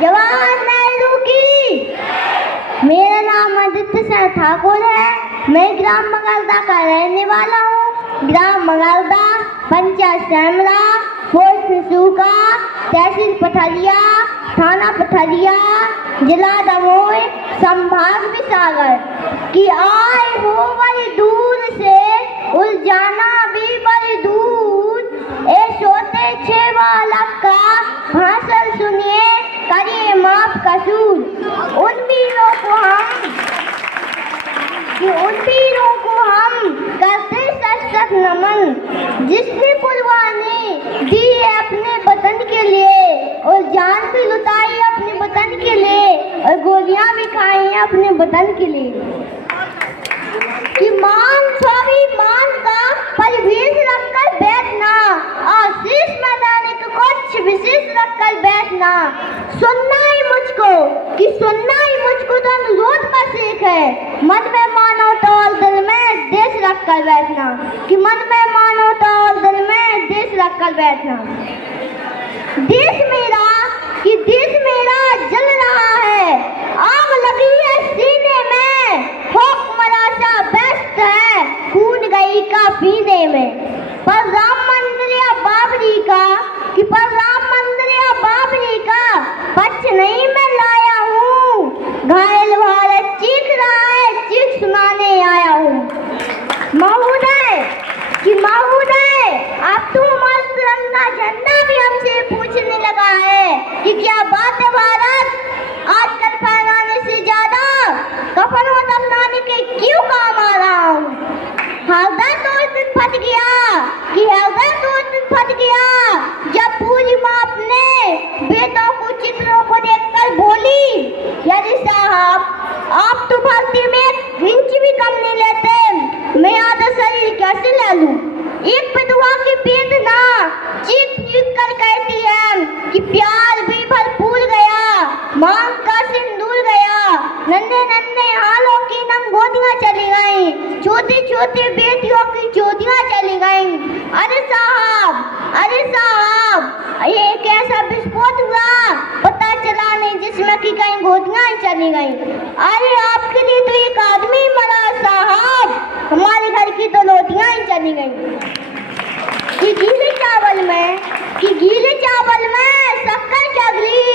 जवाहर नेहरू की। मेरा नाम आदित्य सिंह ठाकुर है। मैं ग्राम मगरदा का रहने वाला हूँ। ग्राम मगरदा, पंचायत सेमरा, पोस्ट सूका, तहसील पथरिया, थाना पथरिया, जिला दमोह, संभाग विसागर कि आए हो बड़ी दूर से, उलझाना भी बड़ी दूर। ए सोते छे बालक का भाषण सुनिए, करिए माफ कसूर। उन वीरों को हम करते सशक्त नमन, जिसने कुर्बानी दी है अपने वतन के लिए और जान भी लुटाई अपने वतन के लिए और गोलियां भी खाई हैं अपने वतन के लिए। कि मान स्वाभिमान का परिवेश रखकर बैठना और शीश मैदान को कुछ विशेष रखकर बैठना। सुनना ही मुझको तो अनुरोध का सीख है। मन में मानो तो और दिल में देश रखकर बैठना। कि मन में मानो तो और दिल में देश रखकर बैठना। देश मेरा जल रहा है, आग लगी है सीने में, भूख मरा सा व्यस्त है, खून गई का पीने में। पर राम मंदिर या बाबरी का पक्ष नहीं मैं लाया हूँ। घायल भारत चीख रहा है, चीख सुनाने आया हूँ। महोदय, अब तो हमारा तिरंगा झंडा भी हमसे पूछने लगा है कि क्या बात है भारत, आजकल फहराने से ज्यादा कफन में दफनाने के क्यों काम आ रहा हूँ। हृदय तो उस दिन फट गया जब पूरी माँ अपने बेटों को चित्रों को देखकर बोली, यदि साहब आप तो भर्ती में एक इंच भी कम नहीं लेते, मैं आधा शरीर कैसे ले लूं। एक विधवा की वेदना चीख कर कहती है कि प्यार भी भरपूर गया, मांग का सिंदूर गया, नन्हे हालों की नम गोदियां चली गई, छोटी छोटी बेटियों की चोटियां चली गई। अरे साहब, ये कैसा विस्फोट हुआ पता चला नहीं, जिसमें कि कहीं गोदियां ही चली गई। अरे आपके लिए तो एक आदमी मरा साहब, हमारे घर की तो रोटियां ही चली गई। कि गीले चावल में शक्कर चगली,